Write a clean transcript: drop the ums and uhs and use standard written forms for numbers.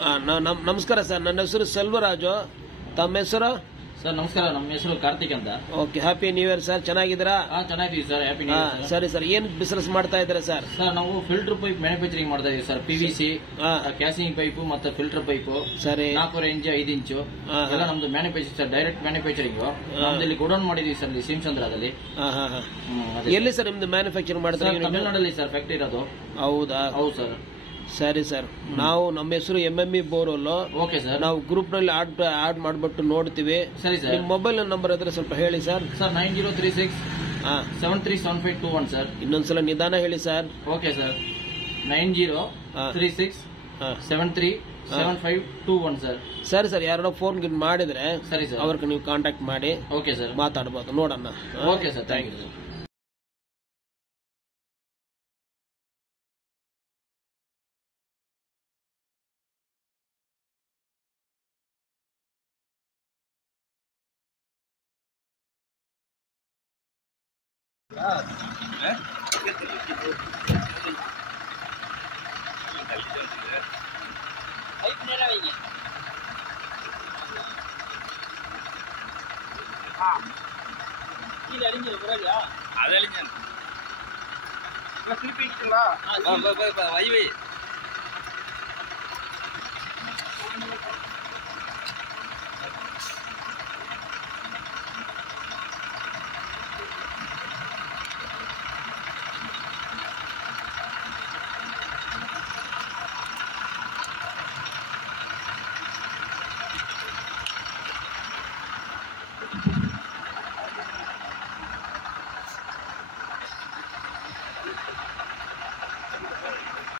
ನಮಸ್ಕಾರ ಸರ್, ನನ್ನ ಹೆಸರು ಸೆಲ್ವರಾಜು. ತಮ್ಮ ಹೆಸರು? ಸರ್ ನಮಸ್ಕಾರ, ನಮ್ಮ ಹೆಸರು ಕಾರ್ತಿಕ್ ಅಂತ. Okay, happy new year sir. ಚೆನ್ನಾಗಿದ್ದೀರಾ? ಚೆನ್ನಾಗಿದ್ದೀವಿ ಸರ್, ಹ್ಯಾಪಿ ನ್ಯೂ ಇಯರ್. ಸರಿ ಸರ್, ಏನ್ ಬಿಸಿನೆಸ್ ಮಾಡ್ತಾ ಇದ್ದೀರಾ ಸರ್? ಸರ್ ನಾವು ಫಿಲ್ಟರ್ ಪೈಪ್ ಮ್ಯಾನುಫ್ಯಾಕ್ಚರಿಂಗ್ ಮಾಡ್ತಾ ಇದೀವಿ ಸರ್. PVC, ಕ್ಯಾಸಿಂಗ್ ಪೈಪ್ ಮತ್ತೆ ಫಿಲ್ಟರ್ ಪೈಪ್. ಸರಿ, 4 ಇಂಚ್ 5 ಇಂಚು ಎಲ್ಲ ನಮ್ದು ಮ್ಯಾನುಫ್ಯಾಕ್ಚರಿಂಗ್ ಸರ್, ಡೈರೆಕ್ಟ್ ಮ್ಯಾನುಫ್ಯಾಕ್ಚರಿಂಗ್. ನಮ್ದಲ್ಲಿ ಗೋಡೌನ್ ಮಾಡಿದೀವಿ ಸರ್, ಸಿಂಚಂದ್ರದಲ್ಲಿ. ಎಲ್ಲಿ ಸರ್ ನಿಮ್ದು ಮ್ಯಾನುಫ್ಯಾಕ್ಚರಿಂಗ್ ಮಾಡ್ತಾರೆ? ತಮಿಳುನಾಡಲ್ಲಿ ಸರ್ ಫ್ಯಾಕ್ಟರಿ ಇರೋದು. ಹೌದಾ? ಹೌದು ಸರ್. ಸರಿ ಸರ್, ನಾವು ನಮ್ಮ ಹೆಸರು MME ಬೋರೋಲ್. Okay sir. ನಾವು ಗ್ರೂಪ್ ನಲ್ಲಿ ಆಡ್ ಮಾಡ್ಬಿಟ್ಟು ನೋಡ್ತೀವಿ. ಸರಿ ಸರ್. ನಿಮ್ಮ ಮೊಬೈಲ್ ನಂಬರ್ ಇದ್ರೆ ಸ್ವಲ್ಪ ಹೇಳಿ ಸರ್. Sir 9036 737521 sir. ಇನ್ನೊಂದ್ಸಲ ನಿಧಾನ ಹೇಳಿ ಸರ್. Okay sir, 9036 737521 sir. ಸರಿ ಸರ್, ಯಾರೋ ಫೋನ್ ಮಾಡಿದ್ರೆ ಸರಿ ಸರ್, ಅವ್ರಿಗೆ ನೀವು ಕಾಂಟ್ಯಾಕ್ಟ್ ಮಾಡಿ. ಓಕೆ ಸರ್, ಮಾತಾಡ್ಬೋದು, ನೋಡೋಣ. Okay sir, thank you sir. அதழிஞ்சு திருப்பி வை வை